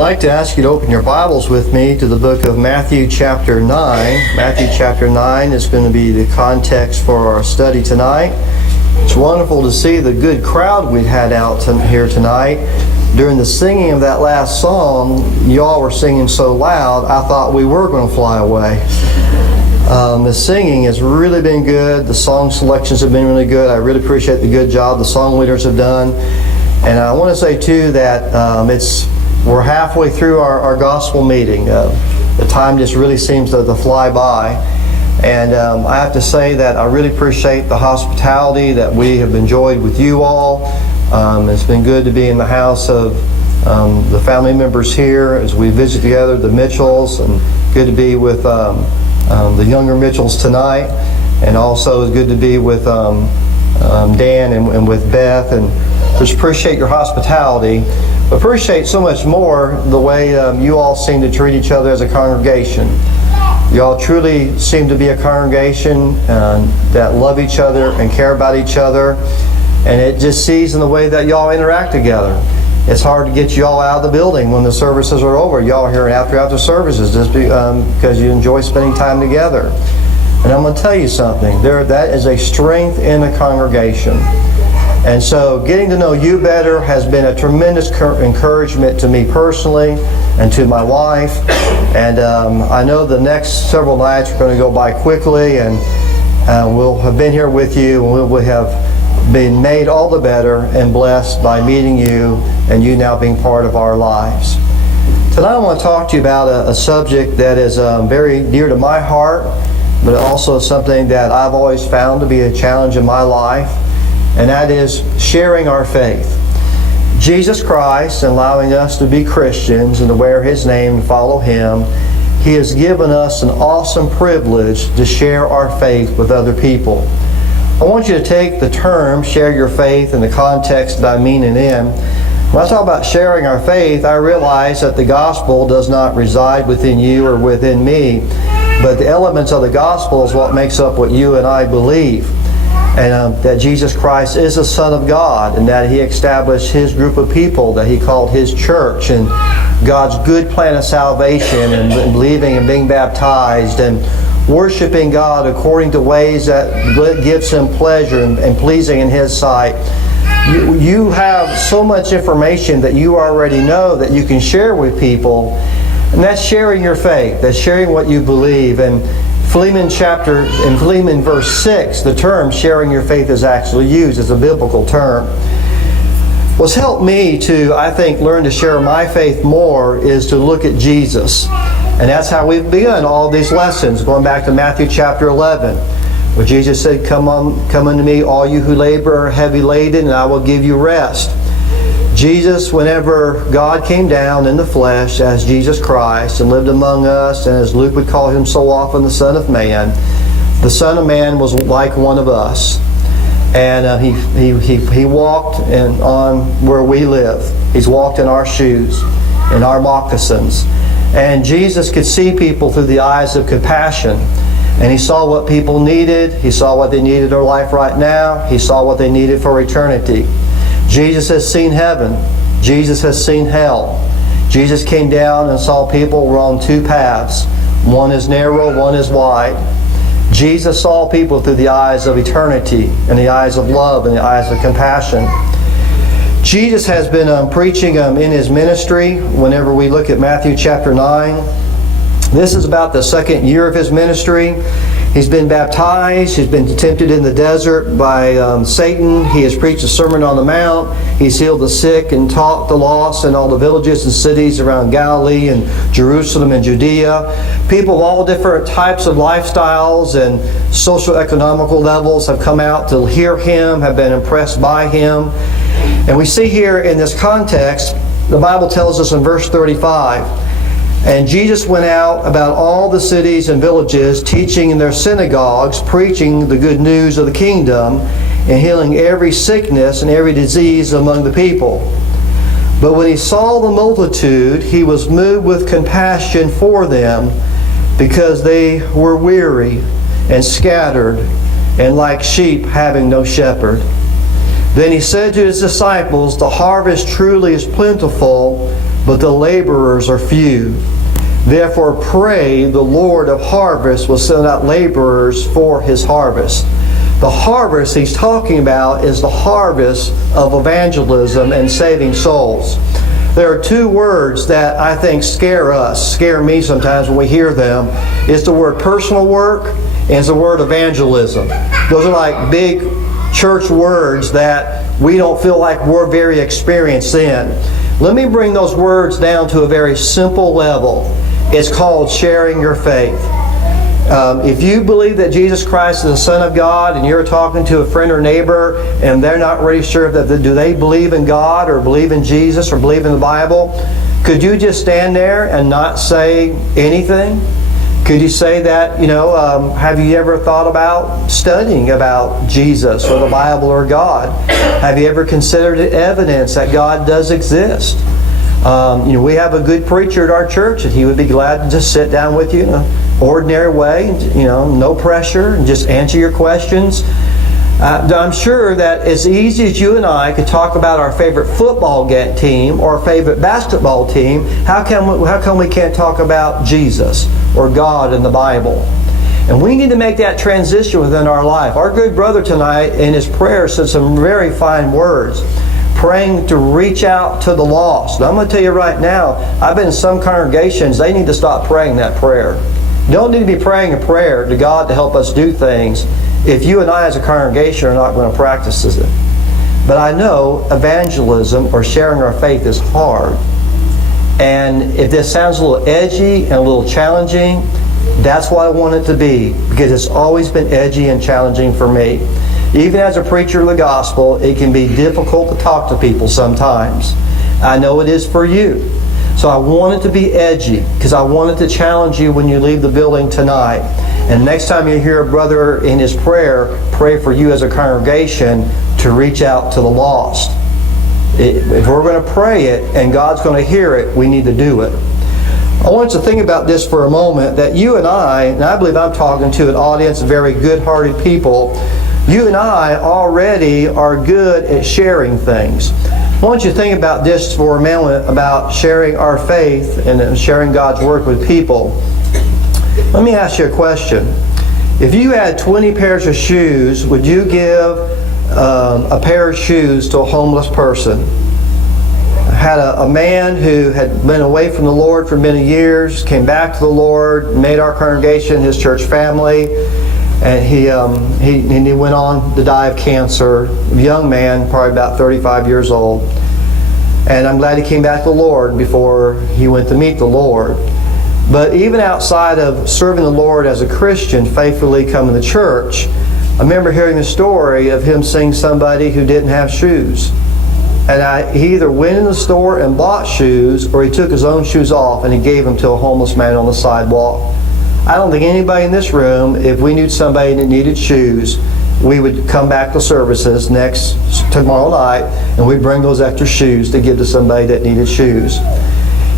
like to ask you to open your Bibles with me to the book of Matthew chapter 9. Matthew chapter 9 is going to be the context for our study tonight. It's wonderful to see the good crowd we've had out here tonight. During the singing of that last song, y'all were singing so loud, I thought we were going to fly away. The singing has really been good. The song selections have been really good. I really appreciate the good job the song leaders have done. And I want to say, too, that we're halfway through our gospel meeting. The time just really seems to fly by. And I have to say that I really appreciate the hospitality that we have enjoyed with you all. It's been good to be in the house of the family members here as we visit together, the Mitchells, and good to be with the younger Mitchells tonight. And also it's good to be with Dan and with Beth. And just appreciate your hospitality. Appreciate so much more the way you all seem to treat each other as a congregation. You all truly seem to be a congregation that love each other and care about each other, and it just sees in the way that y'all interact together. It's hard to get you all out of the building when the services are over. Y'all are here after services just because you enjoy spending time together. And I'm going to tell you something. That is a strength in a congregation. And so getting to know you better has been a tremendous encouragement to me personally and to my wife. And I know the next several nights are going to go by quickly, and we'll have been here with you, and we will have been made all the better and blessed by meeting you and you now being part of our lives. Tonight I want to talk to you about a subject that is very dear to my heart, but also something that I've always found to be a challenge in my life. And that is sharing our faith. Jesus Christ, allowing us to be Christians and to wear His name and follow Him, He has given us an awesome privilege to share our faith with other people. I want you to take the term, share your faith, in the context that I mean it in. When I talk about sharing our faith, I realize that the gospel does not reside within you or within me, but the elements of the gospel is what makes up what you and I believe. And that Jesus Christ is the Son of God, and that He established His group of people that He called His church, and God's good plan of salvation, and believing and being baptized and worshiping God according to ways that gives Him pleasure and pleasing in His sight. You have so much information that you already know that you can share with people, and that's sharing your faith. That's sharing what you believe. And Philemon verse 6, the term sharing your faith is actually used as a biblical term. What's helped me to, I think, learn to share my faith more is to look at Jesus. And that's how we've begun all these lessons, going back to Matthew chapter 11, where Jesus said, Come unto me, all you who labor are heavy laden, and I will give you rest. Jesus, whenever God came down in the flesh as Jesus Christ and lived among us, and as Luke would call Him so often, the Son of Man, the Son of Man was like one of us. And he walked on where we live. He's walked in our shoes, in our moccasins. And Jesus could see people through the eyes of compassion. And He saw what people needed. He saw what they needed in their life right now. He saw what they needed for eternity. Jesus has seen heaven. Jesus has seen hell. Jesus came down and saw people were on two paths. One is narrow, one is wide. Jesus saw people through the eyes of eternity, and the eyes of love, and the eyes of compassion. Jesus has been preaching in His ministry. Whenever we look at Matthew chapter 9, this is about the second year of His ministry. He's been baptized. He's been tempted in the desert by Satan. He has preached a Sermon on the Mount. He's healed the sick and taught the lost in all the villages and cities around Galilee and Jerusalem and Judea. People of all different types of lifestyles and social economical levels have come out to hear Him, have been impressed by Him. And we see here in this context, the Bible tells us in verse 35, And Jesus went out about all the cities and villages, teaching in their synagogues, preaching the good news of the kingdom, and healing every sickness and every disease among the people. But when He saw the multitude, He was moved with compassion for them, because they were weary and scattered, and like sheep having no shepherd. Then He said to His disciples, The harvest truly is plentiful, but the laborers are few. Therefore pray the Lord of harvest will send out laborers for his harvest. The harvest he's talking about is the harvest of evangelism and saving souls. There are two words that I think scare me sometimes when we hear them. It's the word personal work and it's the word evangelism. Those are like big church words that we don't feel like we're very experienced in. Let me bring those words down to a very simple level. It's called sharing your faith. If you believe that Jesus Christ is the Son of God and you're talking to a friend or neighbor and they're not really sure that do they believe in God or believe in Jesus or believe in the Bible, could you just stand there and not say anything? Could you say that, have you ever thought about studying about Jesus or the Bible or God? Have you ever considered evidence that God does exist? We have a good preacher at our church and he would be glad to just sit down with you in an ordinary way, no pressure, and just answer your questions. I'm sure that as easy as you and I could talk about our favorite football team or our favorite basketball team, how come we can't talk about Jesus or God and the Bible? And we need to make that transition within our life. Our good brother tonight in his prayer said some very fine words, praying to reach out to the lost. I'm going to tell you right now, I've been in some congregations, they need to stop praying that prayer. You don't need to be praying a prayer to God to help us do things if you and I as a congregation are not going to practice it. But I know evangelism or sharing our faith is hard. And if this sounds a little edgy and a little challenging, that's what I want it to be, because it's always been edgy and challenging for me. Even as a preacher of the gospel, it can be difficult to talk to people sometimes. I know it is for you. So I want it to be edgy, because I want it to challenge you when you leave the building tonight. And next time you hear a brother in his prayer, pray for you as a congregation to reach out to the lost. If we're going to pray it and God's going to hear it, we need to do it. I want you to think about this for a moment, that you and I believe I'm talking to an audience of very good-hearted people, you and I already are good at sharing things. I want you to think about this for a moment, about sharing our faith and sharing God's Word with people. Let me ask you a question. If you had 20 pairs of shoes, would you give a pair of shoes to a homeless person? I had a man who had been away from the Lord for many years, came back to the Lord, made our congregation his church family, and he went on to die of cancer. A young man, probably about 35 years old. And I'm glad he came back to the Lord before he went to meet the Lord. But even outside of serving the Lord as a Christian, faithfully coming to church, I remember hearing the story of him seeing somebody who didn't have shoes. And he either went in the store and bought shoes, or he took his own shoes off and he gave them to a homeless man on the sidewalk. I don't think anybody in this room, if we knew somebody that needed shoes, we would come back to services tomorrow night and we'd bring those extra shoes to give to somebody that needed shoes.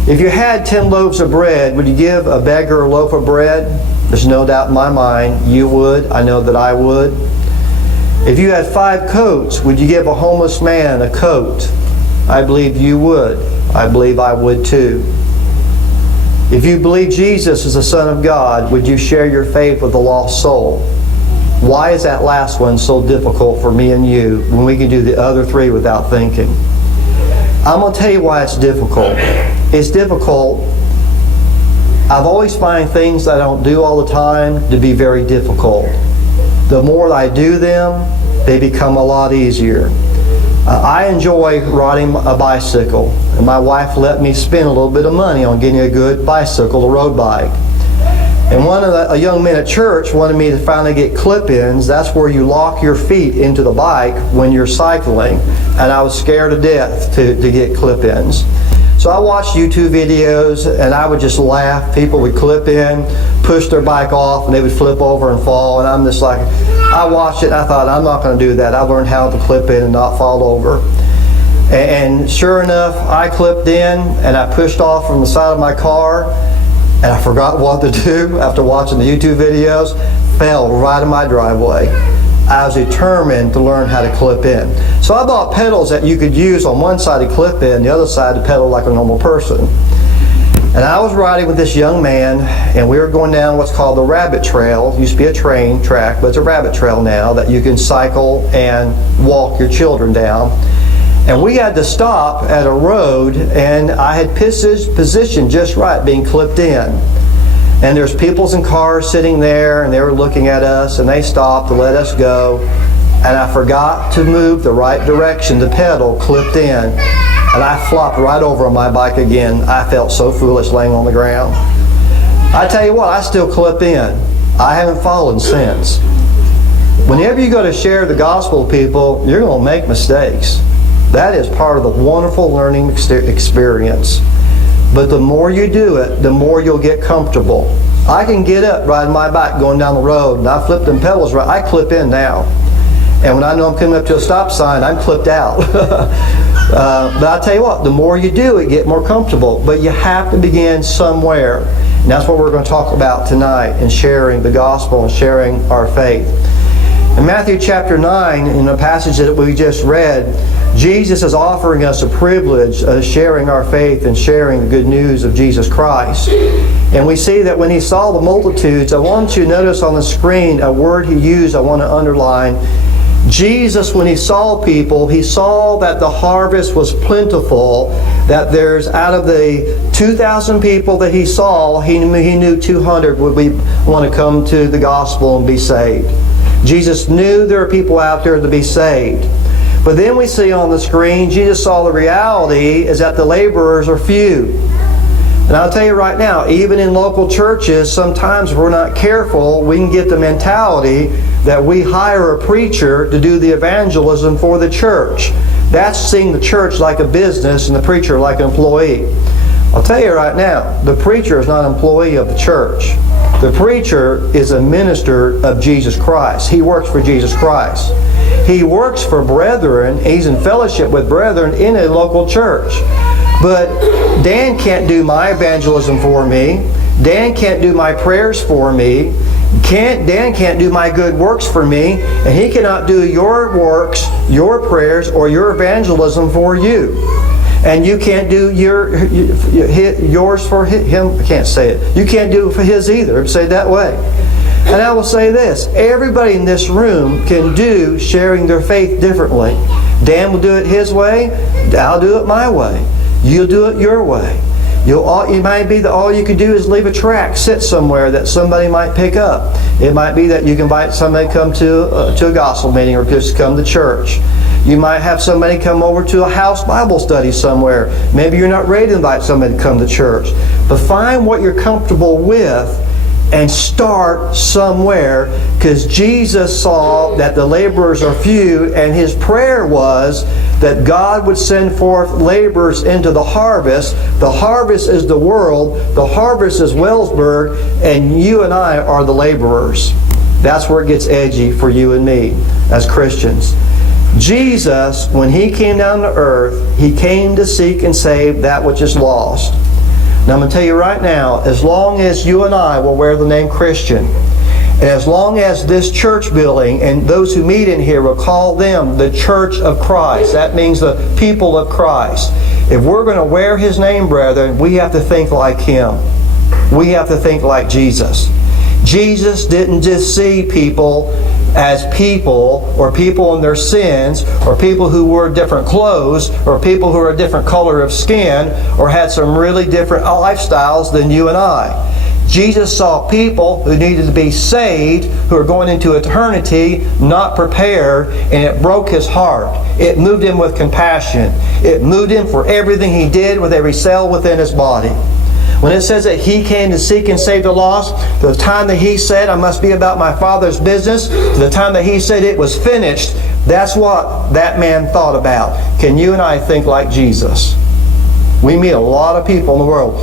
If you had 10 loaves of bread, would you give a beggar a loaf of bread? There's no doubt in my mind you would. I know that I would. If you had 5 coats, would you give a homeless man a coat? I believe you would. I believe I would too. If you believe Jesus is the Son of God, would you share your faith with a lost soul? Why is that last one so difficult for me and you when we can do the other 3 without thinking? I'm going to tell you why it's difficult. It's difficult. I've always find things that I don't do all the time to be very difficult. The more I do them, they become a lot easier. I enjoy riding a bicycle, and my wife let me spend a little bit of money on getting a good bicycle, a road bike. And a young man at church wanted me to finally get clip-ins. That's where you lock your feet into the bike when you're cycling. And I was scared to death to get clip-ins. So I watched YouTube videos and I would just laugh. People would clip in, push their bike off, and they would flip over and fall. And I'm just like, I watched it and I thought, I'm not going to do that. I learned how to clip in and not fall over. And sure enough, I clipped in and I pushed off from the side of my car. And I forgot what to do after watching the YouTube videos. Fell right in my driveway. I was determined to learn how to clip in. So I bought pedals that you could use on one side to clip in, the other side to pedal like a normal person. And I was riding with this young man, and we were going down what's called the rabbit trail. It used to be a train track, but it's a rabbit trail now that you can cycle and walk your children down. And we had to stop at a road, and I had positioned just right, being clipped in. And there's peoples in cars sitting there, and they were looking at us, and they stopped to let us go. And I forgot to move the right direction, the pedal clipped in. And I flopped right over on my bike again. I felt so foolish laying on the ground. I tell you what, I still clip in. I haven't fallen since. Whenever you go to share the gospel with people, you're going to make mistakes. That is part of the wonderful learning experience. But the more you do it, the more you'll get comfortable. I can get up riding my bike going down the road, and I flip them pedals right. I clip in now. And when I know I'm coming up to a stop sign, I'm clipped out. But I'll tell you what, the more you do it, get more comfortable. But you have to begin somewhere. And that's what we're going to talk about tonight in sharing the gospel and sharing our faith. In Matthew chapter 9, in the passage that we just read, Jesus is offering us a privilege of sharing our faith and sharing the good news of Jesus Christ. And we see that when he saw the multitudes, I want you to notice on the screen a word he used I want to underline. Jesus, when he saw people, he saw that the harvest was plentiful, that there's out of the 2,000 people that he saw, he knew 200 would want to come to the gospel and be saved. Jesus knew there are people out there to be saved. But then we see on the screen, Jesus saw the reality is that the laborers are few. And I'll tell you right now, even in local churches, sometimes if we're not careful, we can get the mentality that we hire a preacher to do the evangelism for the church. That's seeing the church like a business and the preacher like an employee. I'll tell you right now, the preacher is not an employee of the church. The preacher is a minister of Jesus Christ. He works for Jesus Christ. He works for brethren. He's in fellowship with brethren in a local church. But Dan can't do my evangelism for me. Dan can't do my prayers for me. Dan can't do my good works for me. And he cannot do your works, your prayers, or your evangelism for you. And you can't do yours for him. I can't say it. You can't do it for his either. Say it that way. And I will say this. Everybody in this room can do sharing their faith differently. Dan will do it his way. I'll do it my way. You'll do it your way. It might be that all you can do is leave a tract, sit somewhere that somebody might pick up. It might be that you can invite somebody to come to a gospel meeting or just come to church. You might have somebody come over to a house Bible study somewhere. Maybe you're not ready to invite somebody to come to church. But find what you're comfortable with and start somewhere, because Jesus saw that the laborers are few, and his prayer was that God would send forth laborers into the harvest. The harvest is the world, the harvest is Wellsburg, and you and I are the laborers. That's where it gets edgy for you and me as Christians. Jesus, when he came down to earth, he came to seek and save that which is lost. Now I'm going to tell you right now, as long as you and I will wear the name Christian, and as long as this church building and those who meet in here will call them the Church of Christ, that means the people of Christ. If we're going to wear his name, brethren, we have to think like him. We have to think like Jesus. Jesus didn't just see people as people, or people in their sins, or people who wore different clothes, or people who are a different color of skin, or had some really different lifestyles than you and I. Jesus saw people who needed to be saved, who are going into eternity, not prepared, and it broke his heart. It moved him with compassion. It moved him for everything he did with every cell within his body. When it says that he came to seek and save the lost, the time that he said, I must be about my Father's business, the time that he said it was finished, that's what that man thought about. Can you and I think like Jesus? We meet a lot of people in the world.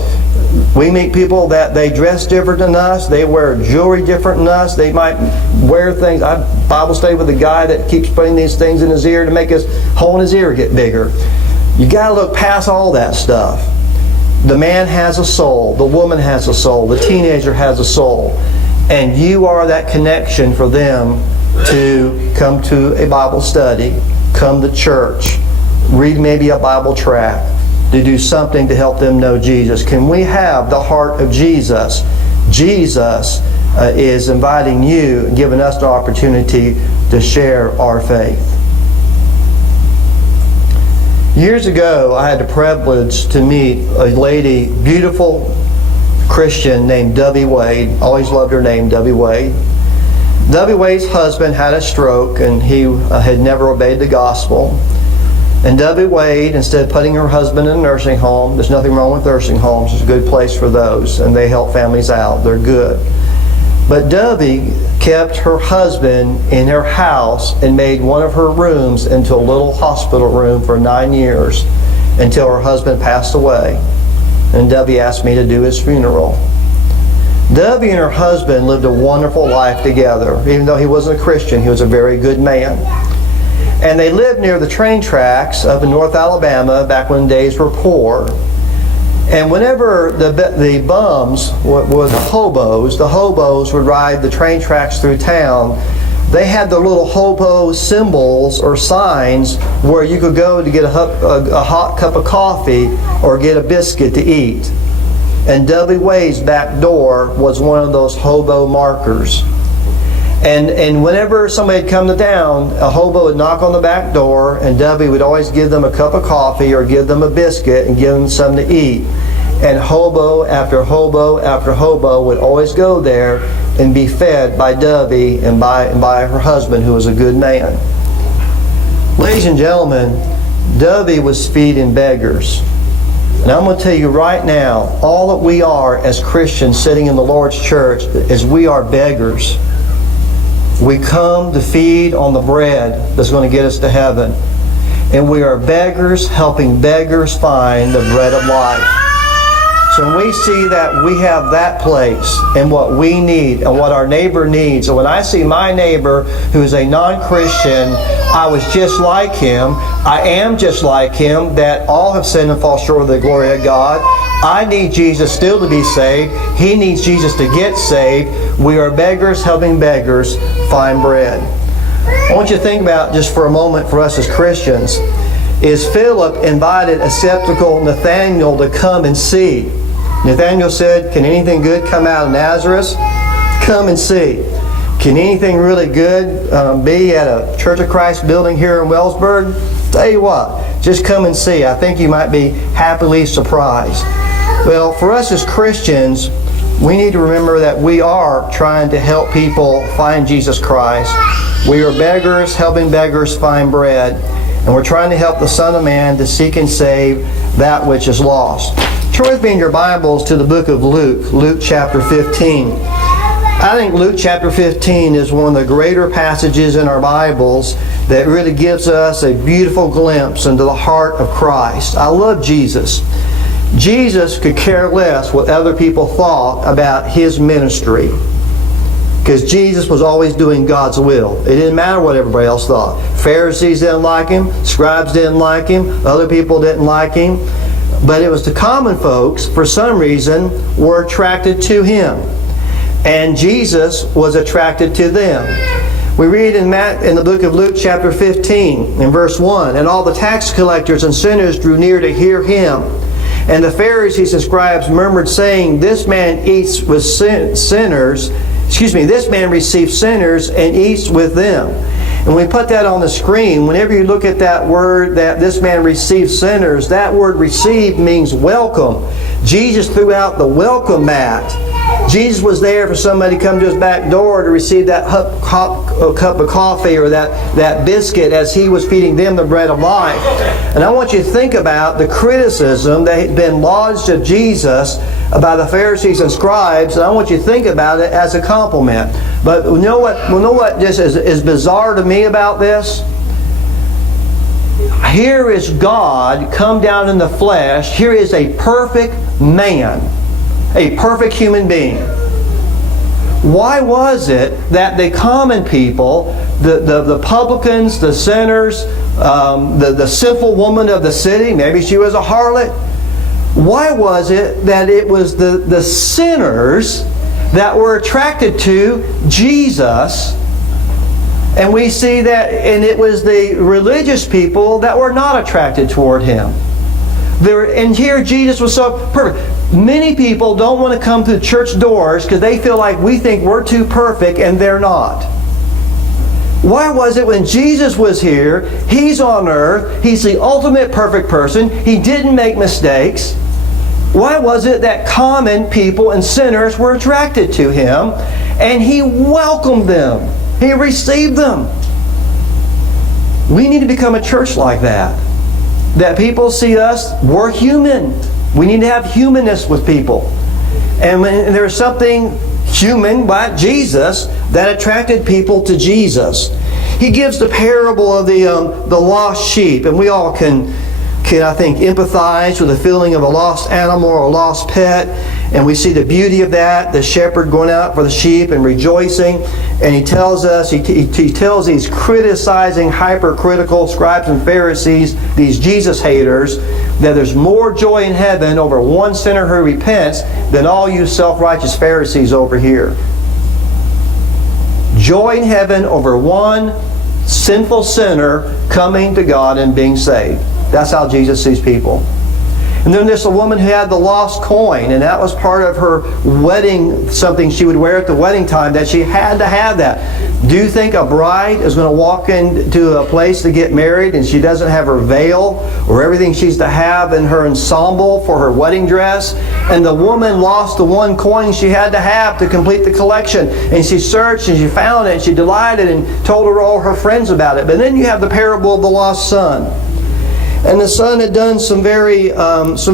We meet people that they dress different than us, they wear jewelry different than us, they might wear things. I Bible study with a guy that keeps putting these things in his ear to make his hole in his ear get bigger. You got to look past all that stuff. The man has a soul, the woman has a soul, the teenager has a soul, and you are that connection for them to come to a Bible study, come to church, read maybe a Bible tract, to do something to help them know Jesus? Can we have the heart of Jesus? Jesus is inviting you and giving us the opportunity to share our faith. Years ago, I had the privilege to meet a lady, beautiful Christian named Dubby Wade. Always loved her name, Dubby Wade. Dubby Wade's husband had a stroke, and he had never obeyed the gospel. And Dubby Wade, instead of putting her husband in a nursing home, there's nothing wrong with nursing homes. It's a good place for those, and they help families out. They're good. But Dubby kept her husband in her house and made one of her rooms into a little hospital room for 9 years until her husband passed away. And Dubby asked me to do his funeral. Dubby and her husband lived a wonderful life together. Even though he wasn't a Christian, he was a very good man. And they lived near the train tracks up in North Alabama back when days were poor. And whenever the bums were the hobos would ride the train tracks through town, they had the little hobo symbols or signs where you could go to get a hot cup of coffee or get a biscuit to eat. And Dubby Wade's back door was one of those hobo markers. And whenever somebody had come to town, a hobo would knock on the back door, and Dubby would always give them a cup of coffee or give them a biscuit and give them something to eat. And hobo after hobo after hobo would always go there and be fed by Dubby and by her husband, who was a good man. Ladies and gentlemen, Dubby was feeding beggars. And I'm going to tell you right now, all that we are as Christians sitting in the Lord's church is we are beggars. We come to feed on the bread that's going to get us to heaven. And we are beggars helping beggars find the bread of life. So when we see that we have that place and what we need and what our neighbor needs, and when I see my neighbor who is a non-Christian, I was just like him, I am just like him, that all have sinned and fall short of the glory of God. I need Jesus still to be saved. He needs Jesus to get saved. We are beggars helping beggars find bread. I want you to think about just for a moment for us as Christians, is Philip invited a skeptical Nathanael to come and see. Nathanael said, "Can anything good come out of Nazareth? Come and see." Can anything really good be at a Church of Christ building here in Wellsburg? Tell you what, just come and see. I think you might be happily surprised. Well, for us as Christians, we need to remember that we are trying to help people find Jesus Christ. We are beggars helping beggars find bread. And we're trying to help the Son of Man to seek and save that which is lost. Turn with me in your Bibles to the book of Luke, Luke chapter 15. I think Luke chapter 15 is one of the greater passages in our Bibles that really gives us a beautiful glimpse into the heart of Christ. I love Jesus. Jesus could care less what other people thought about His ministry, because Jesus was always doing God's will. It didn't matter what everybody else thought. Pharisees didn't like Him. Scribes didn't like Him. Other people didn't like Him. But it was the common folks, for some reason, were attracted to Him. And Jesus was attracted to them. We read in the book of Luke chapter 15, in verse 1, "And all the tax collectors and sinners drew near to hear Him. And the Pharisees and scribes murmured, saying, This man eats with sinners. This man receives sinners and eats with them." And we put that on the screen. Whenever you look at that word, that this man receives sinners, that word receive means welcome. Jesus threw out the welcome mat. Jesus was there for somebody to come to His back door to receive that cup of coffee or that biscuit as He was feeding them the bread of life. And I want you to think about the criticism that had been lodged of Jesus by the Pharisees and scribes, and I want you to think about it as a compliment. But you know what just is bizarre to me about this? Here is God come down in the flesh. Here is a perfect man, a perfect human being. Why was it that the common people, the publicans, the sinners, the sinful woman of the city, maybe she was a harlot, why was it that it was the sinners that were attracted to Jesus And we see that, and it was the religious people that were not attracted toward him. And here Jesus was so perfect. Many people don't want to come to the church doors because they feel like we think we're too perfect, and they're not. Why was it when Jesus was here, He's on earth, He's the ultimate perfect person, He didn't make mistakes. Why was it that common people and sinners were attracted to Him, and He welcomed them? He received them. We need to become a church like that. That people see us, we're human. We need to have humanness with people. And there's something human about Jesus that attracted people to Jesus. He gives the parable of the lost sheep, and we all can I think empathize with the feeling of a lost animal or a lost pet, and we see the beauty of that, the shepherd going out for the sheep and rejoicing. And he tells us, he tells these criticizing, hypercritical scribes and Pharisees, these Jesus haters, that there's more joy in heaven over one sinner who repents than all you self-righteous Pharisees over here. Joy in heaven over one sinful sinner coming to God and being saved. That's how Jesus sees people. And then there's a woman who had the lost coin, and that was part of her wedding, something she would wear at the wedding time, that she had to have that. Do you think a bride is going to walk into a place to get married and she doesn't have her veil or everything she's to have in her ensemble for her wedding dress? And the woman lost the one coin she had to have to complete the collection. And she searched and she found it and she delighted and told all her friends about it. But then you have the parable of the lost son. And the son had done some very ugly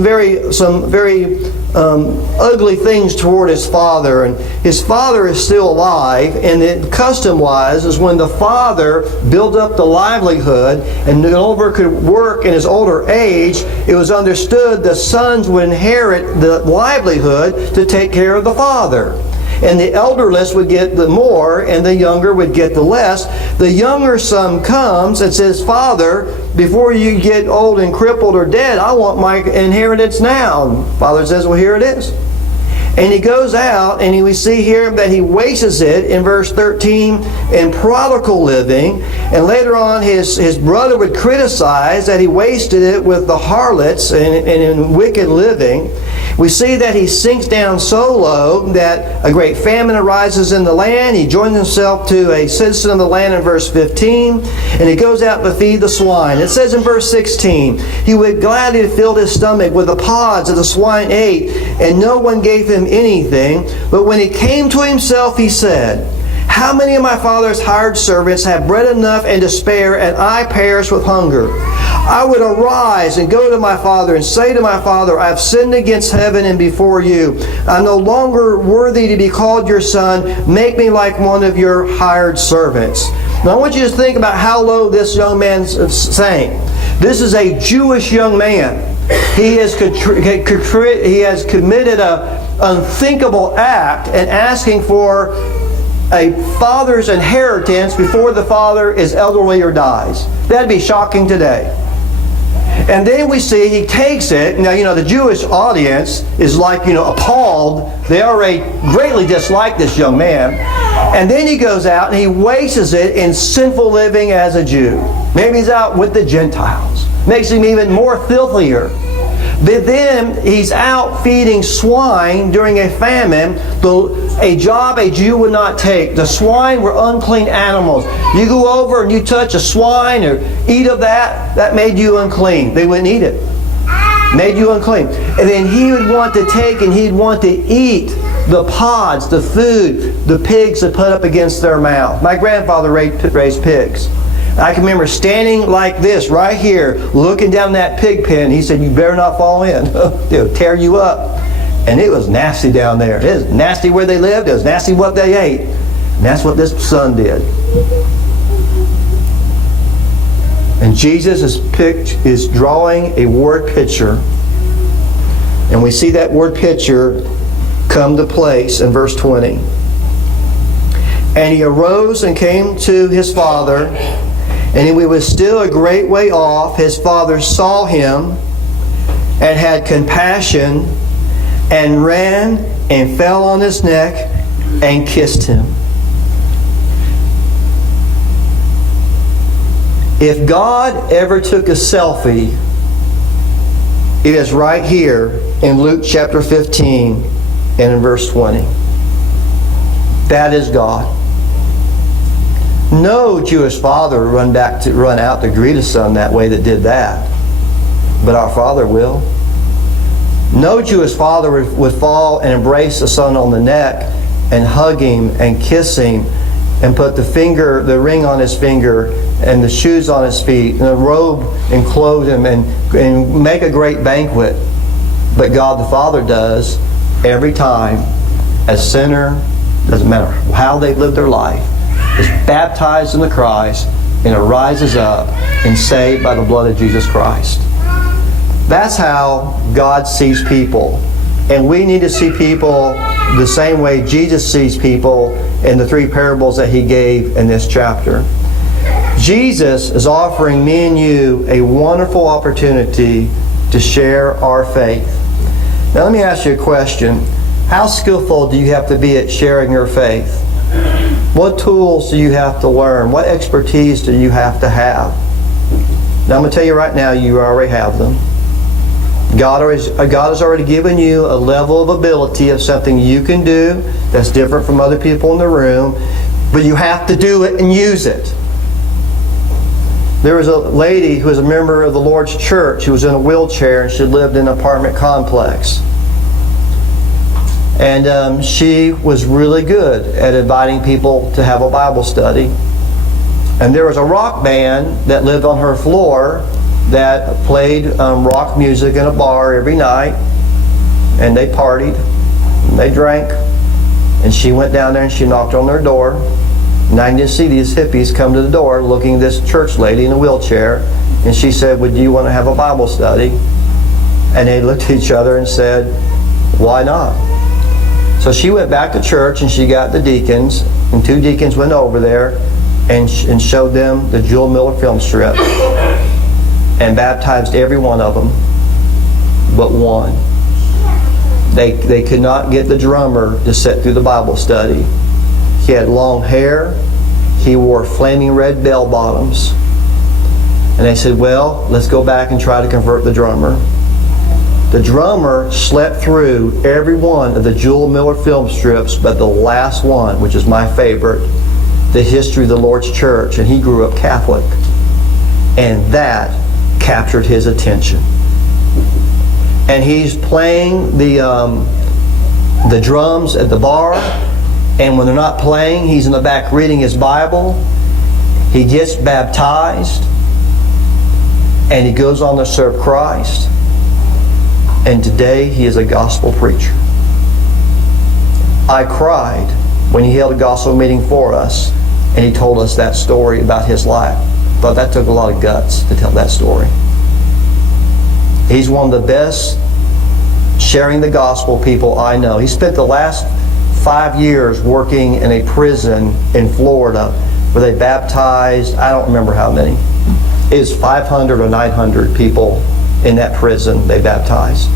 things toward his father. And his father is still alive. And the custom is when the father built up the livelihood and no longer could work in his older age, it was understood the sons would inherit the livelihood to take care of the father. And the elderless would get the more, and the younger would get the less. The younger son comes and says, Father, before you get old and crippled or dead, I want my inheritance now. And Father says, well, here it is. And he goes out, and we see here that he wastes it in verse 13 in prodigal living. And later on, his brother would criticize that he wasted it with the harlots and in wicked living. We see that he sinks down so low that a great famine arises in the land. He joins himself to a citizen of the land in verse 15, and he goes out to feed the swine. It says in verse 16, he would gladly have filled his stomach with the pods that the swine ate, and no one gave him anything. But when he came to himself, he said, how many of my father's hired servants have bread enough and to spare, and I perish with hunger? I would arise and go to my father and say to my father, I have sinned against heaven and before you. I'm no longer worthy to be called your son. Make me like one of your hired servants. Now I want you to think about how low this young man sank. This is a Jewish young man. He has committed an unthinkable act in asking for a father's inheritance before the father is elderly or dies. That'd be shocking today. And then we see he takes it. Now, the Jewish audience is like, appalled. They already greatly dislike this young man. And then he goes out and he wastes it in sinful living as a Jew. Maybe he's out with the Gentiles. Makes him even more filthier. But then he's out feeding swine during a famine, a job a Jew would not take. The swine were unclean animals. You go over and you touch a swine or eat of that made you unclean. They wouldn't eat it. Made you unclean. And then he would want to take and he'd want to eat the pods, the food, the pigs that put up against their mouth. My grandfather raised pigs. I can remember standing like this right here, looking down that pig pen. He said, you better not fall in. They'll tear you up. And it was nasty down there. It was nasty where they lived. It was nasty what they ate. And that's what this son did. And Jesus is drawing a word picture. And we see that word picture come to place in verse 20. And he arose and came to his father. And when he was still a great way off, his father saw him and had compassion and ran and fell on his neck and kissed him. If God ever took a selfie, it is right here in Luke chapter 15 and in verse 20. That is God. No Jewish father would run out to greet his son that way that did that. But our Father will. No Jewish father would fall and embrace the son on the neck and hug him and kiss him and put the ring on his finger and the shoes on his feet and a robe and clothe him and make a great banquet. But God the Father does every time. A sinner, doesn't matter how they've lived their life, is baptized in the Christ and arises up and saved by the blood of Jesus Christ. That's how God sees people. And we need to see people the same way Jesus sees people in the 3 parables that He gave in this chapter. Jesus is offering me and you a wonderful opportunity to share our faith. Now let me ask you a question. How skillful do you have to be at sharing your faith? What tools do you have to learn? What expertise do you have to have? Now I'm going to tell you right now, you already have them. God has already given you a level of ability of something you can do that's different from other people in the room, but you have to do it and use it. There was a lady who was a member of the Lord's church who was in a wheelchair and she lived in an apartment complex. And she was really good at inviting people to have a Bible study. And there was a rock band that lived on her floor that played rock music in a bar every night, and they partied, and they drank, and she went down there and she knocked on their door, and I didn't see these hippies come to the door looking at this church lady in a wheelchair, and she said, "Would you want to have a Bible study?" And they looked at each other and said, "Why not?" So she went back to church and she got the deacons, and 2 deacons went over there and showed them the Jewel Miller film strip, and baptized every one of them but one. They could not get the drummer to sit through the Bible study. He had long hair. He wore flaming red bell bottoms. And they said, "Well, let's go back and try to convert the drummer." The drummer slept through every one of the Jewel Miller film strips but the last one, which is my favorite, The History of the Lord's Church, and he grew up Catholic. And that captured his attention. And he's playing the drums at the bar, and when they're not playing, he's in the back reading his Bible. He gets baptized, and he goes on to serve Christ. And today he is a gospel preacher. I cried when he held a gospel meeting for us, and he told us that story about his life. But that took a lot of guts to tell that story. He's one of the best sharing the gospel people I know. He spent the last 5 years working in a prison in Florida where they baptized, I don't remember how many. It was 500 or 900 people in that prison they baptized.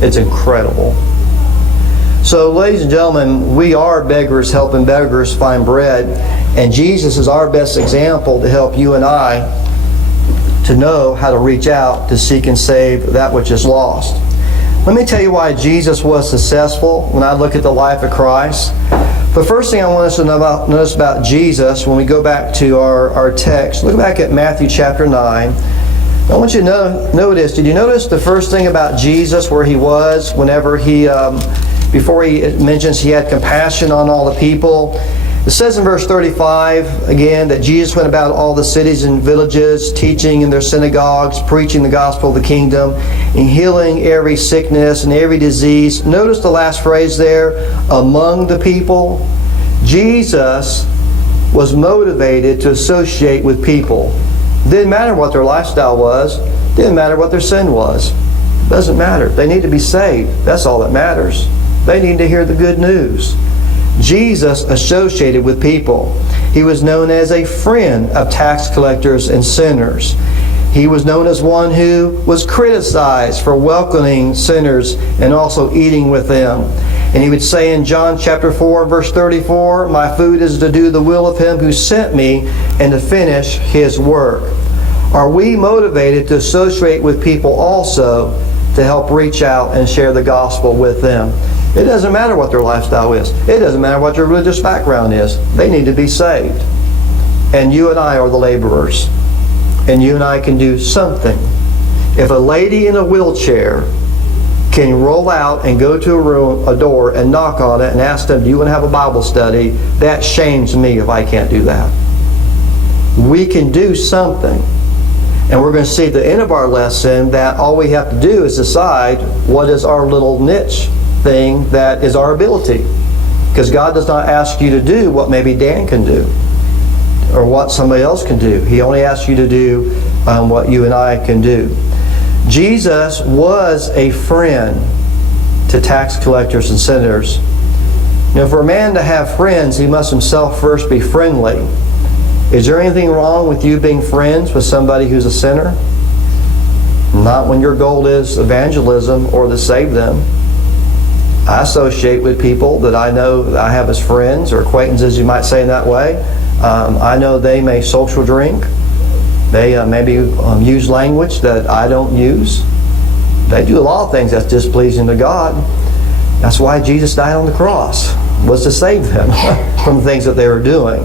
It's incredible. So, ladies and gentlemen, we are beggars helping beggars find bread, and Jesus is our best example to help you and I to know how to reach out to seek and save that which is lost. Let me tell you why Jesus was successful when I look at the life of Christ. The first thing I want us to notice about Jesus when we go back to our text, look back at Matthew chapter 9. I want you to notice, did you notice the first thing about Jesus where he was whenever before he mentions he had compassion on all the people? It says in verse 35, again, that Jesus went about all the cities and villages, teaching in their synagogues, preaching the gospel of the kingdom, and healing every sickness and every disease. Notice the last phrase there, among the people. Jesus was motivated to associate with people. Didn't matter what their lifestyle was. Didn't matter what their sin was. Doesn't matter. They need to be saved. That's all that matters. They need to hear the good news. Jesus associated with people. He was known as a friend of tax collectors and sinners. He was known as one who was criticized for welcoming sinners and also eating with them. And he would say in John chapter 4, verse 34, "My food is to do the will of him who sent me and to finish his work." Are we motivated to associate with people also to help reach out and share the gospel with them? It doesn't matter what their lifestyle is. It doesn't matter what their religious background is. They need to be saved. And you and I are the laborers. And you and I can do something. If a lady in a wheelchair can roll out and go to a door and knock on it and ask them, do you want to have a Bible study? That shames me if I can't do that. We can do something. And we're going to see at the end of our lesson that all we have to do is decide what is our little niche thing that is our ability. Because God does not ask you to do what maybe Dan can do or what somebody else can do. He only asks you to do what you and I can do. Jesus was a friend to tax collectors and sinners. Now, for a man to have friends, he must himself first be friendly. Is there anything wrong with you being friends with somebody who's a sinner? Not when your goal is evangelism or to save them. I associate with people that I know that I have as friends or acquaintances, you might say in that way. I know they may social drink. They maybe use language that I don't use. They do a lot of things that's displeasing to God. That's why Jesus died on the cross, was to save them from the things that they were doing.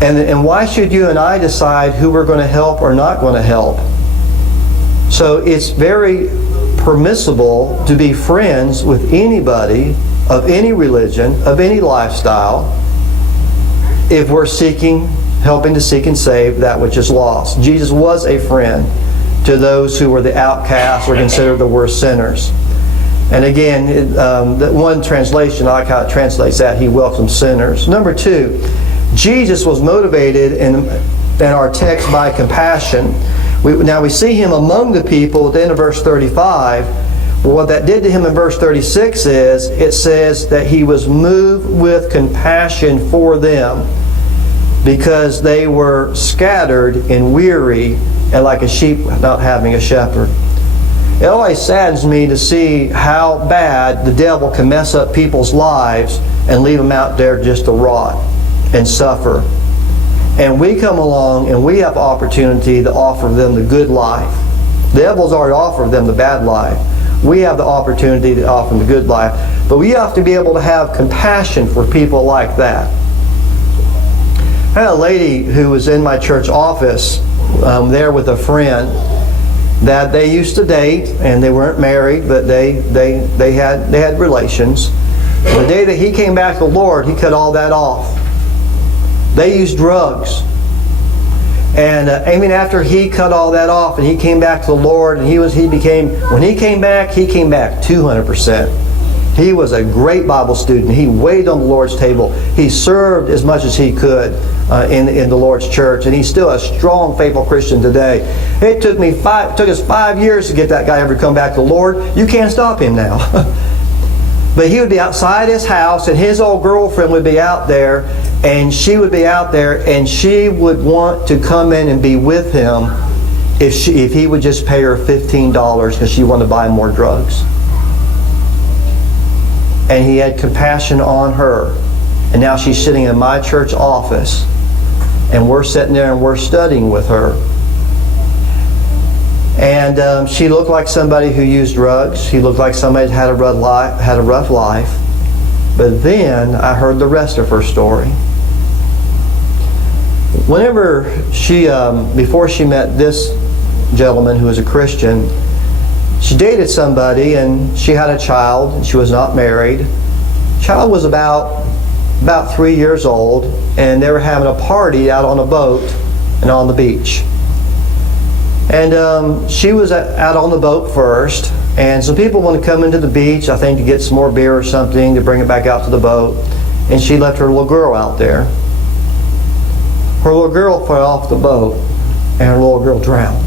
And why should you and I decide who we're going to help or not going to help? So it's very permissible to be friends with anybody of any religion, of any lifestyle, if we're helping to seek and save that which is lost. Jesus was a friend to those who were the outcasts or considered the worst sinners. And again, one translation, I like how it translates that, He welcomes sinners. Number two, Jesus was motivated in our text by compassion. Now we see Him among the people at the end of verse 35. Well, what that did to Him in verse 36 is, it says that He was moved with compassion for them because they were scattered and weary and like a sheep not having a shepherd. It always saddens me to see how bad the devil can mess up people's lives and leave them out there just to rot and suffer. And we come along and we have opportunity to offer them the good life. The devil's already offered them the bad life. We have the opportunity to offer them the good life. But we have to be able to have compassion for people like that. I had a lady who was in my church office there with a friend that they used to date, and they weren't married, but they had relations. The day that he came back to the Lord, he cut all that off. They used drugs. And even after he cut all that off and he came back to the Lord, and when he came back 200%. He was a great Bible student. He waited on the Lord's table. He served as much as he could in the Lord's church, and he's still a strong, faithful Christian today. It took us 5 years to get that guy ever to come back to the Lord. You can't stop him now. But he would be outside his house, and his old girlfriend would be out there, and she would be out there, and she would want to come in and be with him if he would just pay her $15 because she wanted to buy more drugs. And he had compassion on her. And now she's sitting in my church office, and we're sitting there and we're studying with her. And she looked like somebody who used drugs. She looked like somebody that had a rough life. But then I heard the rest of her story. Whenever before she met this gentleman who was a Christian, she dated somebody and she had a child, and she was not married. The child was about 3 years old, and they were having a party out on a boat and on the beach. And she was out on the boat first, and some people wanted to come into the beach, I think to get some more beer or something, to bring it back out to the boat. And she left her little girl out there. Her little girl fell off the boat, and her little girl drowned.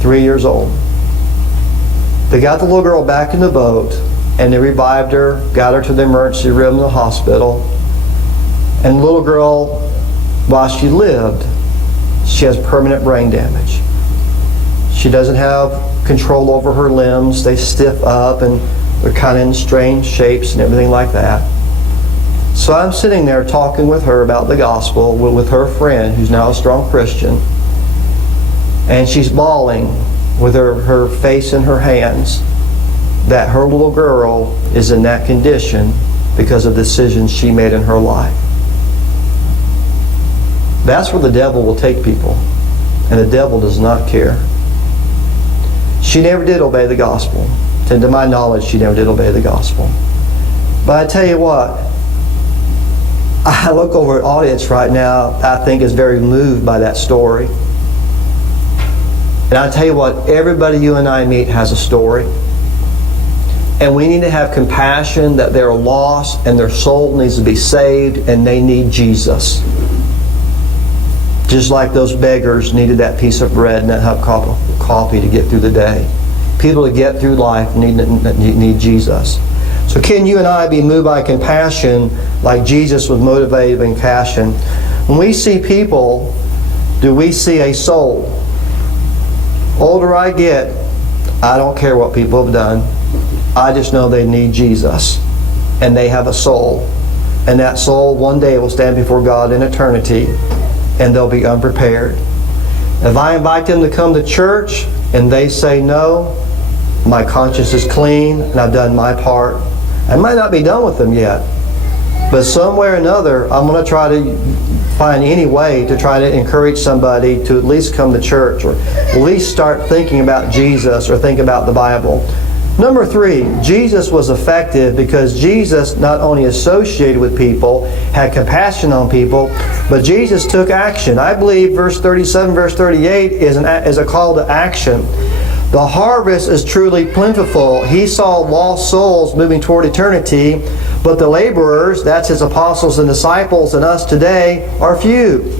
3 years old. They got the little girl back in the boat, and they revived her, got her to the emergency room in the hospital. And the little girl, while she lived, she has permanent brain damage. She doesn't have control over her limbs. They stiff up, and they're kind of in strange shapes and everything like that. So I'm sitting there talking with her about the gospel with her friend, who's now a strong Christian. And she's bawling with her face in her hands that her little girl is in that condition because of decisions she made in her life. That's where the devil will take people. And the devil does not care. She never did obey the gospel. And to my knowledge, she never did obey the gospel. But I tell you what, I look over at audience right now, I think is very moved by that story. And I tell you what, everybody you and I meet has a story. And we need to have compassion that they're lost and their soul needs to be saved and they need Jesus. Just like those beggars needed that piece of bread and that cup of coffee to get through the day. People to get through life need Jesus. So can you and I be moved by compassion like Jesus was motivated by compassion? When we see people, do we see a soul? Older I get, I don't care what people have done. I just know they need Jesus. And they have a soul. And that soul one day will stand before God in eternity. And they'll be unprepared. If I invite them to come to church and they say no, my conscience is clean and I've done my part. I might not be done with them yet. But some way or another, I'm going to try to find any way to try to encourage somebody to at least come to church or at least start thinking about Jesus or think about the Bible. Number 3, Jesus was effective because Jesus not only associated with people, had compassion on people, but Jesus took action. I believe verse 37, verse 38 is a call to action. The harvest is truly plentiful. He saw lost souls moving toward eternity, but the laborers, that's His apostles and disciples and us today, are few.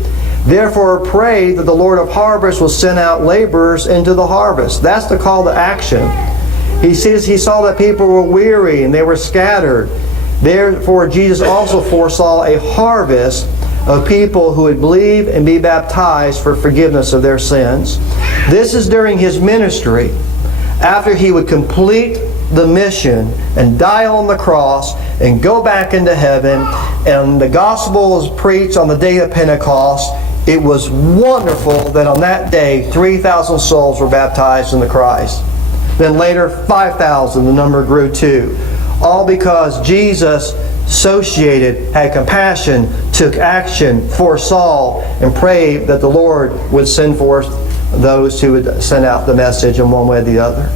Therefore pray that the Lord of harvest will send out laborers into the harvest. That's the call to action. He saw that people were weary and they were scattered. Therefore, Jesus also foresaw a harvest of people who would believe and be baptized for forgiveness of their sins. This is during His ministry, after He would complete the mission and die on the cross and go back into heaven, and the gospel was preached on the day of Pentecost. It was wonderful that on that day 3,000 souls were baptized into Christ. Then later 5,000, the number grew too. All because Jesus associated, had compassion, took action, foresaw, and prayed that the Lord would send forth those who would send out the message in one way or the other.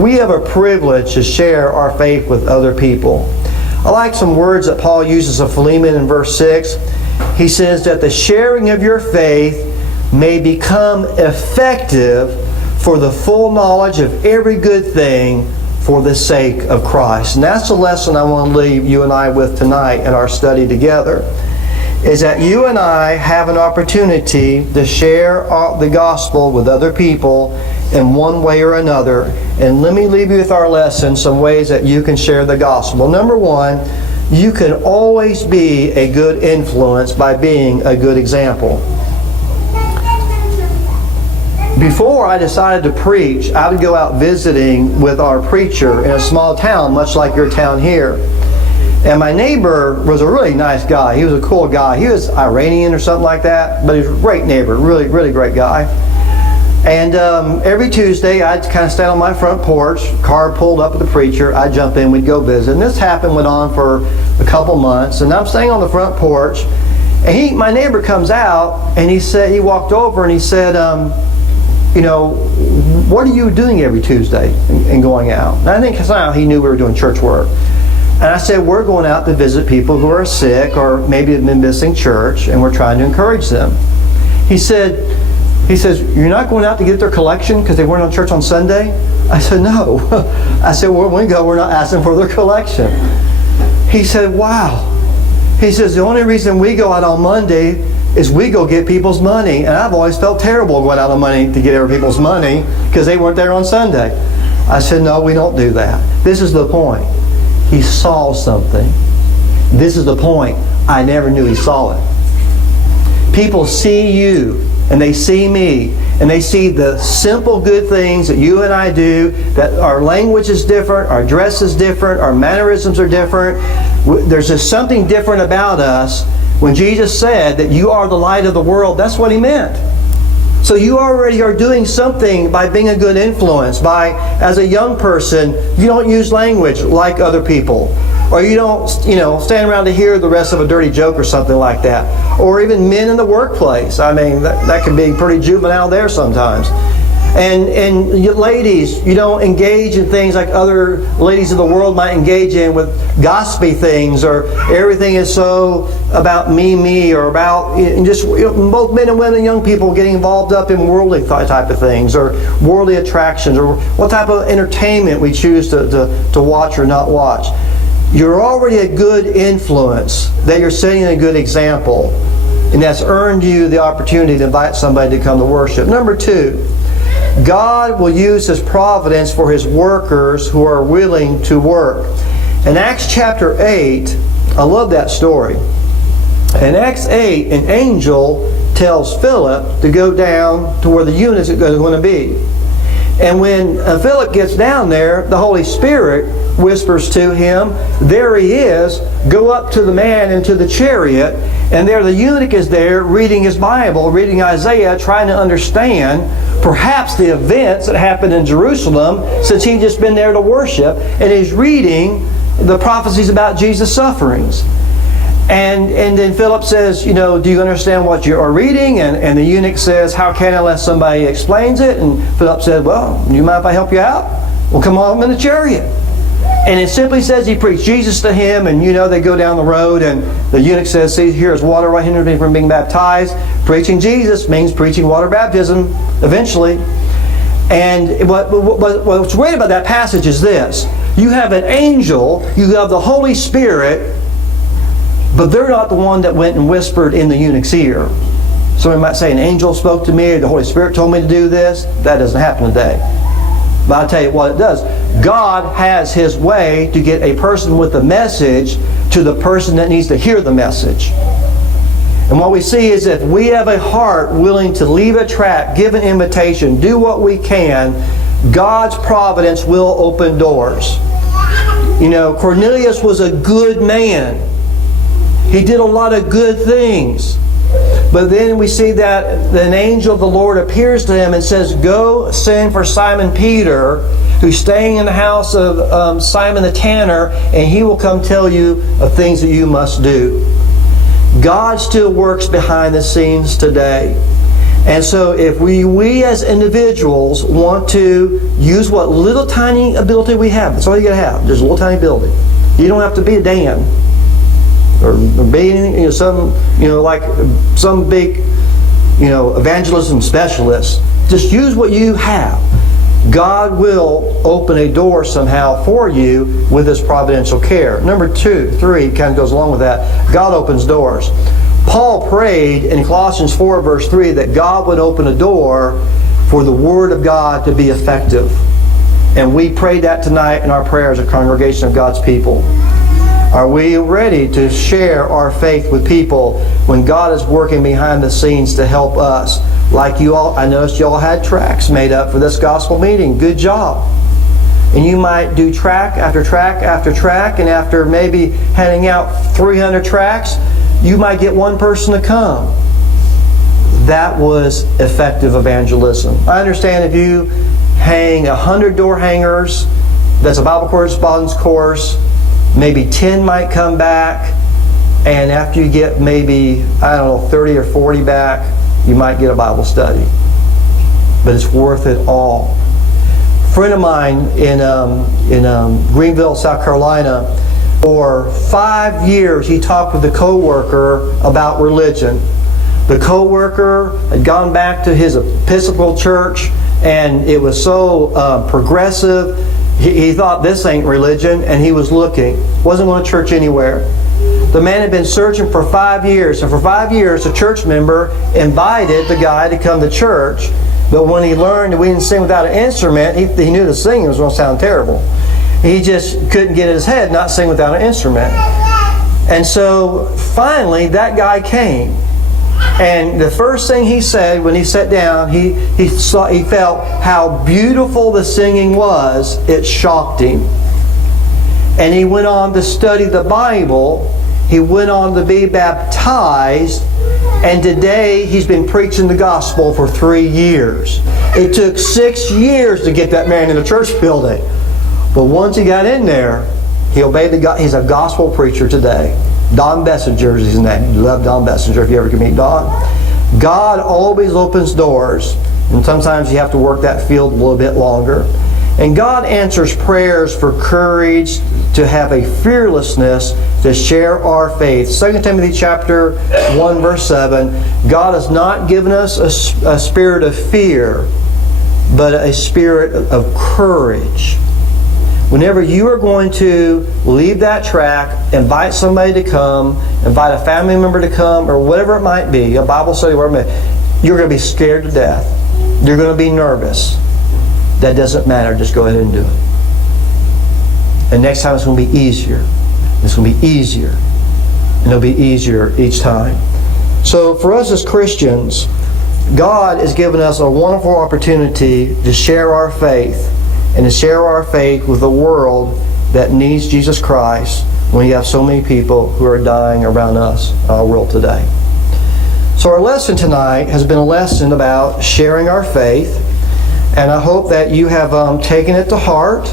We have a privilege to share our faith with other people. I like some words that Paul uses of Philemon in verse 6. He says that the sharing of your faith may become effective for the full knowledge of every good thing for the sake of Christ. And that's the lesson I want to leave you and I with tonight in our study together, is that you and I have an opportunity to share the gospel with other people in one way or another. And let me leave you with our lesson, some ways that you can share the gospel. Number 1, you can always be a good influence by being a good example. Before I decided to preach, I would go out visiting with our preacher in a small town, much like your town here. And my neighbor was a really nice guy. He was a cool guy. He was Iranian or something like that, but he was a great neighbor, really, really great guy. And every Tuesday, I'd kind of stand on my front porch, car pulled up with the preacher, I'd jump in, we'd go visit. And this went on for a couple months, and I'm staying on the front porch, and my neighbor comes out, and he walked over and he said, what are you doing every Tuesday and going out? And I think somehow he knew we were doing church work. And I said, we're going out to visit people who are sick or maybe have been missing church, and we're trying to encourage them. He says, you're not going out to get their collection because they weren't on church on Sunday? I said, no. I said, when we go, we're not asking for their collection. He said, wow. He says, the only reason we go out on Monday is we go get people's money. And I've always felt terrible going out on money to get other people's money because they weren't there on Sunday. I said, no, we don't do that. This is the point. He saw something. This is the point. I never knew he saw it. People see you and they see me and they see the simple good things that you and I do, that our language is different, our dress is different, our mannerisms are different. There's just something different about us. When Jesus said that you are the light of the world, that's what He meant. So you already are doing something by being a good influence. By, as a young person, you don't use language like other people. Or you don't, stand around to hear the rest of a dirty joke or something like that. Or even men in the workplace. I mean, that can be pretty juvenile there sometimes. And you ladies, you don't engage in things like other ladies of the world might engage in with gossipy things, or everything is so about me, or about just both men and women and young people getting involved up in worldly type of things, or worldly attractions, or what type of entertainment we choose to watch or not watch. You're already a good influence, that you're setting a good example, and that's earned you the opportunity to invite somebody to come to worship. Number 2, God will use His providence for His workers who are willing to work. In Acts chapter 8, I love that story. In Acts 8, an angel tells Philip to go down to where the eunuch is going to be. And when Philip gets down there, the Holy Spirit whispers to him, there he is, go up to the man into the chariot. And there the eunuch is there reading his Bible, reading Isaiah, trying to understand perhaps the events that happened in Jerusalem, since he'd just been there to worship. And he's reading the prophecies about Jesus' sufferings. And then Philip says, do you understand what you are reading? And the eunuch says, how can I, unless somebody explains it? And Philip said, well, do you mind if I help you out? Well, come on in the chariot. And it simply says he preached Jesus to him, and they go down the road, and the eunuch says, see, here's water right here from being baptized. Preaching Jesus means preaching water baptism, eventually. And what's great about that passage is this. You have an angel, you have the Holy Spirit, but they're not the one that went and whispered in the eunuch's ear. Somebody might say, an angel spoke to me, or the Holy Spirit told me to do this. That doesn't happen today. But I'll tell you what it does. God has His way to get a person with a message to the person that needs to hear the message. And what we see is if we have a heart willing to leave a track, give an invitation, do what we can, God's providence will open doors. Cornelius was a good man. He did a lot of good things. But then we see that an angel of the Lord appears to him and says, go send for Simon Peter, who's staying in the house of Simon the tanner, and he will come tell you of things that you must do. God still works behind the scenes today. And so if we as individuals want to use what little tiny ability we have, that's all you got to have, just a little tiny ability. You don't have to be a Dan. Or being like some big evangelism specialist. Just use what you have. God will open a door somehow for you with His providential care. Number 2, 3 kind of goes along with that. God opens doors. Paul prayed in Colossians 4 verse 3 that God would open a door for the Word of God to be effective. And we prayed that tonight in our prayers, a congregation of God's people. Are we ready to share our faith with people when God is working behind the scenes to help us? Like you all, I noticed you all had tracts made up for this gospel meeting. Good job. And you might do track after track after track, and after maybe handing out 300 tracts, you might get one person to come. That was effective evangelism. I understand if you hang 100 door hangers, that's a Bible correspondence course, maybe 10 might come back, and after you get maybe, 30 or 40 back, you might get a Bible study. But it's worth it all. A friend of mine in Greenville, South Carolina, for 5 years he talked with a co-worker about religion. The co-worker had gone back to his Episcopal church, and it was so progressive. He thought this ain't religion, and he was looking. Wasn't going to church anywhere. The man had been searching for 5 years, and for 5 years a church member invited the guy to come to church. But when he learned that we didn't sing without an instrument, he knew the singing was going to sound terrible. He just couldn't get in his head not sing without an instrument. And so finally that guy came. And the first thing he said when he sat down, he felt how beautiful the singing was. It shocked him. And he went on to study the Bible. He went on to be baptized. And today, he's been preaching the gospel for 3 years. It took 6 years to get that man in a church building. But once he got in there, he obeyed the God. He's a gospel preacher today. Don Bessinger is his name. You love Don Bessinger if you ever can meet Don. God always opens doors. And sometimes you have to work that field a little bit longer. And God answers prayers for courage, to have a fearlessness to share our faith. 2 Timothy chapter 1 verse 7, God has not given us a spirit of fear, but a spirit of courage. Whenever you are going to leave that track, invite somebody to come, invite a family member to come, or whatever it might be, a Bible study, whatever it might be, you're going to be scared to death. You're going to be nervous. That doesn't matter. Just go ahead and do it. And next time it's going to be easier. It's going to be easier. And it'll be easier each time. So for us as Christians, God has given us a wonderful opportunity to share our faith, and to share our faith with a world that needs Jesus Christ, when you have so many people who are dying around us, our world today. So our lesson tonight has been a lesson about sharing our faith, and I hope that you have taken it to heart,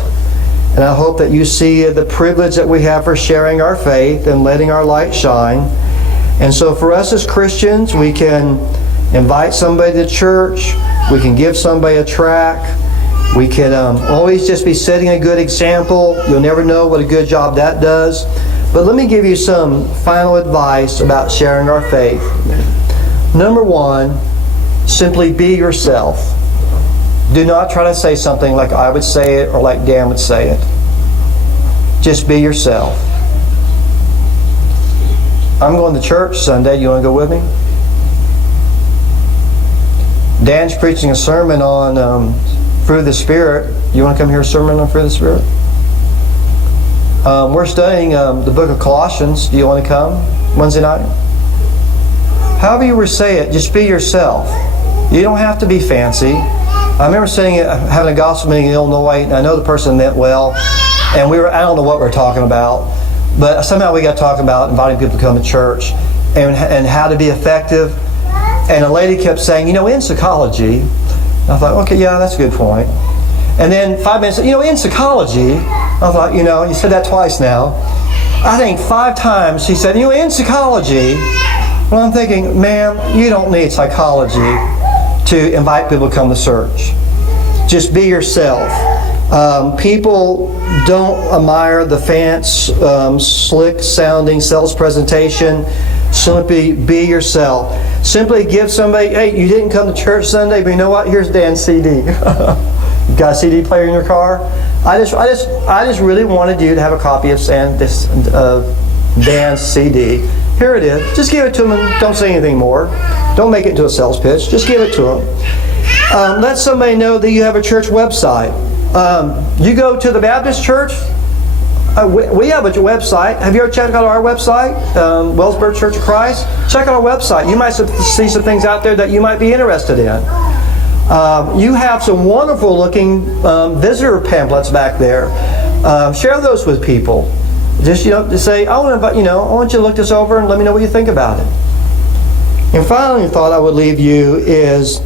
and I hope that you see the privilege that we have for sharing our faith and letting our light shine. And so for us as Christians, we can invite somebody to church, we can give somebody a tract, we can always just be setting a good example. You'll never know what a good job that does. But let me give you some final advice about sharing our faith. Number one, simply be yourself. Do not try to say something like I would say it or like Dan would say it. Just be yourself. I'm going to church Sunday. You want to go with me? Dan's preaching a sermon on fruit of the Spirit. You want to come hear a sermon on fruit of the Spirit? We're studying the book of Colossians. Do you want to come Wednesday night? However you say it, just be yourself. You don't have to be fancy. I remember having a gospel meeting in Illinois, and I know the person meant well, and I don't know what we were talking about, but somehow we got talking about inviting people to come to church and how to be effective. And a lady kept saying, in psychology, I thought, okay, yeah, that's a good point. And then 5 minutes, in psychology, I thought, you said that twice now. I think 5 times she said, in psychology. Well, I'm thinking, ma'am, you don't need psychology to invite people to come to church. Just be yourself. People don't admire the fancy, slick-sounding sales presentation. Simply be yourself. Simply give somebody, hey, you didn't come to church Sunday, but you know what? Here's Dan's CD. You got a CD player in your car? I just really wanted you to have a copy of Dan's CD. Here it is. Just give it to them and don't say anything more. Don't make it into a sales pitch. Just give it to them. Let somebody know that you have a church website. You go to the Baptist church, we have a website. Have you ever checked out our website? Wellsburg Church of Christ? Check out our website. You might see some things out there that you might be interested in. You have some wonderful looking visitor pamphlets back there. Share those with people. Just to say, I want you to look this over and let me know what you think about it. And finally, the thought I would leave you is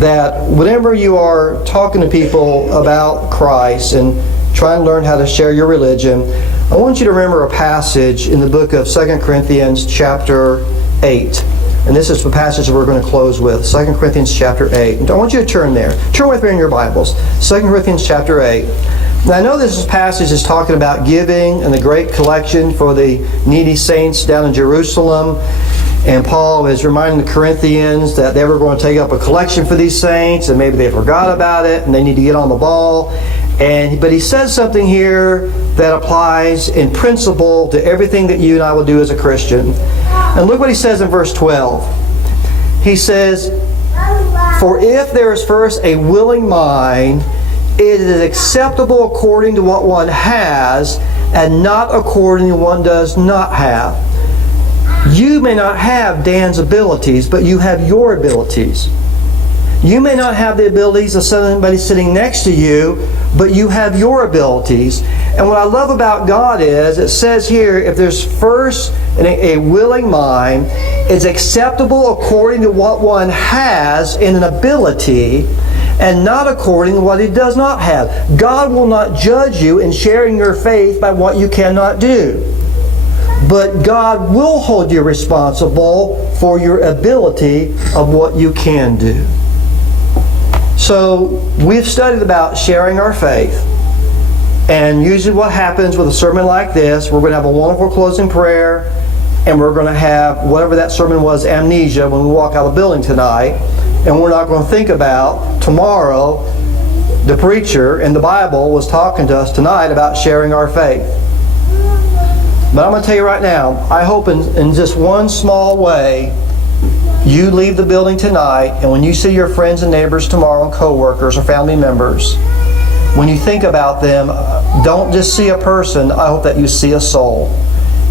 that whenever you are talking to people about Christ and trying to learn how to share your religion, I want you to remember a passage in the book of 2 Corinthians chapter 8. And this is the passage that we're going to close with, 2 Corinthians chapter 8. And I want you to turn there. Turn with me in your Bibles. 2 Corinthians chapter 8. Now I know this passage is talking about giving and the great collection for the needy saints down in Jerusalem. And Paul is reminding the Corinthians that they were going to take up a collection for these saints, and maybe they forgot about it, and they need to get on the ball. But he says something here that applies in principle to everything that you and I will do as a Christian. And look what he says in verse 12. He says, "For if there is first a willing mind, it is acceptable according to what one has, and not according to what one does not have." You may not have Dan's abilities, but you have your abilities. You may not have the abilities of somebody sitting next to you, but you have your abilities. And what I love about God is, it says here, if there's first a willing mind, it's acceptable according to what one has in an ability, and not according to what he does not have. God will not judge you in sharing your faith by what you cannot do. But God will hold you responsible for your ability of what you can do. So we've studied about sharing our faith. And usually what happens with a sermon like this, we're going to have a wonderful closing prayer, and we're going to have whatever that sermon was, amnesia, when we walk out of the building tonight. And we're not going to think about tomorrow. The preacher in the Bible was talking to us tonight about sharing our faith. But I'm going to tell you right now, I hope in just one small way, you leave the building tonight, and when you see your friends and neighbors tomorrow, and co-workers or family members, when you think about them, don't just see a person, I hope that you see a soul.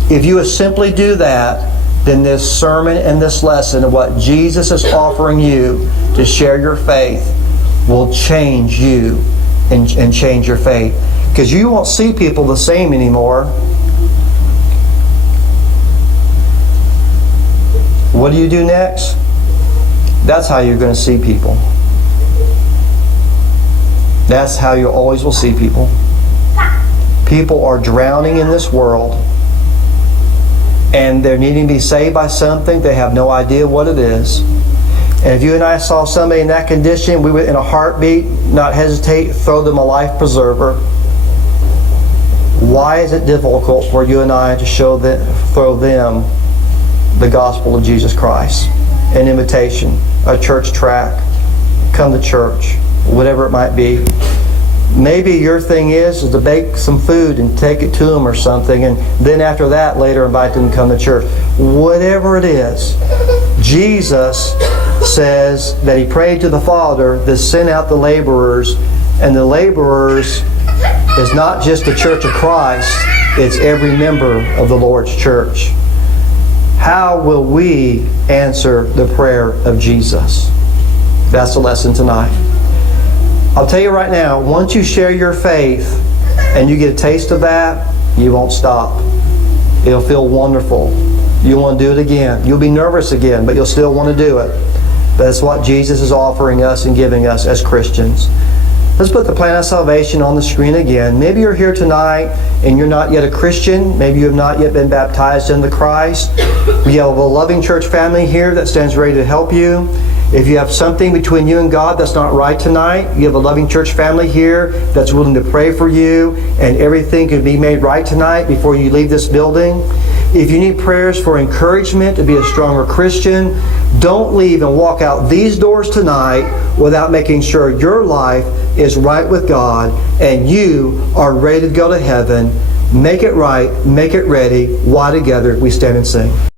If you would simply do that, then this sermon and this lesson of what Jesus is offering you to share your faith will change you and change your faith. Because you won't see people the same anymore. What do you do next? That's how you're going to see people. That's how you always will see people. People are drowning in this world, and they're needing to be saved by something. They have no idea what it is. And if you and I saw somebody in that condition, we would in a heartbeat not hesitate, throw them a life preserver. Why is it difficult for you and I to throw them the gospel of Jesus Christ? An invitation, a church tract, come to church, whatever it might be. Maybe your thing is to bake some food and take it to them or something, and then after that later invite them to come to church. Whatever it is, Jesus says that He prayed to the Father to send out the laborers, and the laborers is not just the church of Christ, it's every member of the Lord's church. How will we answer the prayer of Jesus? That's the lesson tonight. I'll tell you right now, once you share your faith and you get a taste of that, you won't stop. It'll feel wonderful. You'll want to do it again. You'll be nervous again, but you'll still want to do it. That's what Jesus is offering us and giving us as Christians. Let's put the plan of salvation on the screen again. Maybe you're here tonight and you're not yet a Christian. Maybe you have not yet been baptized into Christ. We have a loving church family here that stands ready to help you. If you have something between you and God that's not right tonight, you have a loving church family here that's willing to pray for you, and everything can be made right tonight before you leave this building. If you need prayers for encouragement to be a stronger Christian, don't leave and walk out these doors tonight without making sure your life is right with God and you are ready to go to heaven. Make it right, make it ready. Why together we stand and sing.